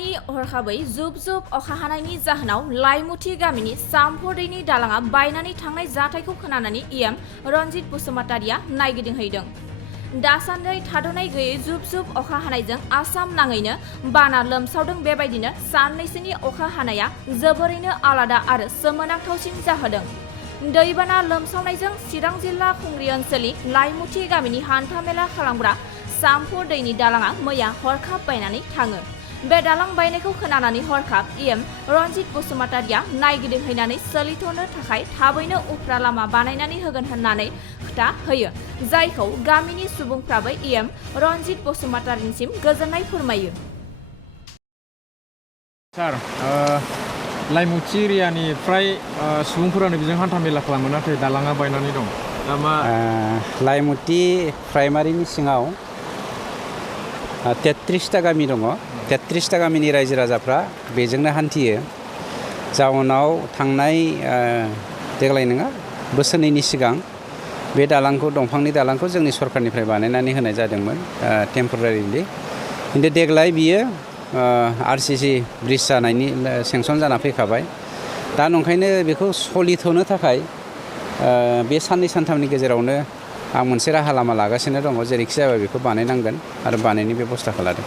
मैयानि हरखाबै जुब जुब अखा हानायनि जाहोनाव लाइमुथि गामिनि सामफुर दैनि दालाङा बायनानै थांनाय जाथायखौ खोनानानै इएम रनजित बसुमतारिया नायगिदिंहैदों। दासान्दै थाद'नाय गैयै जुब जुब अखा हानायजों आसाम नाङैनो बाना लोमसावदों। बेबायदिनो साननैसोनि अखा हानाया जोबोरैनो आलादा आरो सोमोनांथावसिन जाहोदों। दैबाना लोमसावनायजों चिरां जिल्ला खुंग्रि ओनसोलनि लाइमुथि गामिनि हान्थामेला खालामग्रा सामफुर दैनि दालाङा मैया हरखाब बायनानै थाङो। बे दालां बायनायखौ खोनानानै हरखाब इएम रनजित बसुमतारिया नायगिदिंहैनानै सोलिथ'नो थाखाय थाबैनो उफ्रा लामा बानायनानै होगोन होननानै खोथा होयो, जायखौ गामिनि सुबुंफ्राबो इएम रनजित बसुमतारिनिसिम गोजोननाय फोरमायो। सार, लाइमुथि एरियानिफ्राय सुबुंफोरानो बेजों हान्थामेला खालामो, नाथाय दालाङा बायनानै दं। दा मा लाइमुथि प्राइमारिनि सिङाव 33टा गामि दङ। 33टा गामिनि रायजो राजाफ्रा बेजोंनो हान्थियो। जाउनाव थांनाय देग्लाय नङा बोसोरनैनि सिगां बे दालांखौ दंफांनि दालांखौ जोंनि सरकारनिफ्राय बानायनानै होनाय जादोंमोन टेम्परारिलि। खिन्थु देग्लाय बियो आरसिसि ब्रिज जानायनि सेंसन जाना फैखाबाय। दा नंखायनो बेखौ सलिथ'नो थाखाय बे साननै सानथामनि गेजेरावनो आं मोनसे राहा लामा लागासिनो दङ। जेरैखि जाया बेखौ बानायनांगोन आरो बानायनायनि बेब'स्थाखौ लादों।